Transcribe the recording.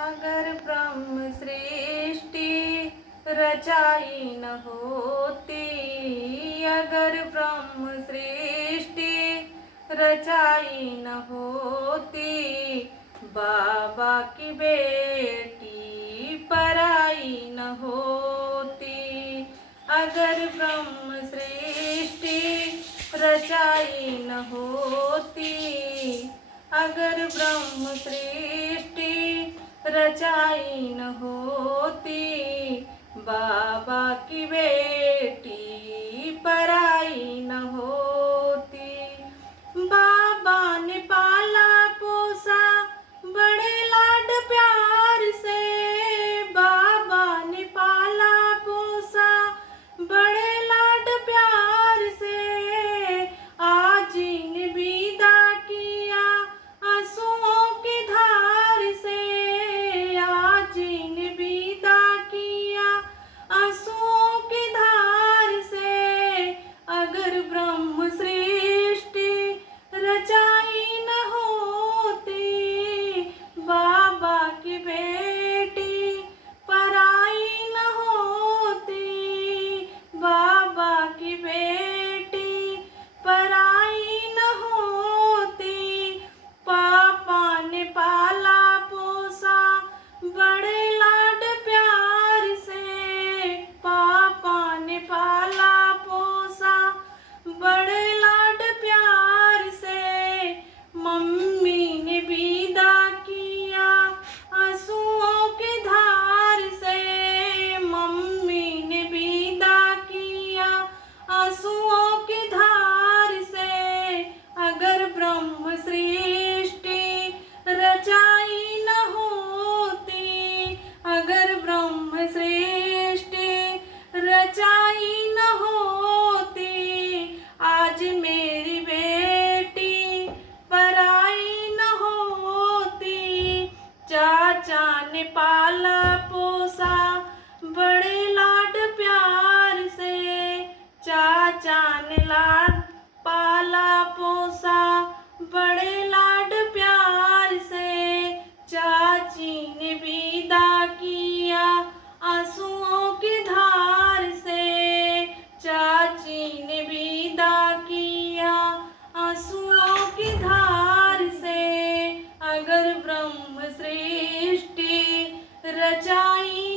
अगर ब्रह्म सृष्टि रचाई न होती, अगर ब्रह्म सृष्टि रचाई न होती, बाबा की बेटी पराई न होती। अगर ब्रह्म सृष्टि रचाई न होती, अगर ब्रह्म सृष्टि रचाई न होती, बाबा की बेटी पराई न होती। बाबा ने पाला पोसा बड़े लाड प्यार से, बाबा ने पाला पोसा बड़े लाड प्यार से, आज इन विदा किया आंसुओं की धार से, आज इन विदा किया आंसुओं की धार से। अगर ब्रह्म सृष्टि रचाई न होती, बाबा की बेटी पराई न होती, बाबा की बेटी पराई न होती। पापा ने पाला पोसा बड़े लाड प्यार से, पापा ने पाला पोसा बड़े लाड प्यार से, मम्मी ने विदा किया आंसुओं की धार से, मम्मी ने विदा किया आंसुओं की धार से। अगर ब्रह्म सृष्टि रचाई न होती, अगर ब्रह्म सृष्टि रचाई न होती, आज मेरी बेटी पराई न होती। चाचा ने पाला पोसा बड़े लाड प्यार से, चाचा ने लाड पाला पोसा बड़े लाड प्यार से, चाची ने विदा किया आंसुओं की धार से, चाची ने विदा किया आंसुओं की धार से। अगर ब्रह्म सृष्टि रचाई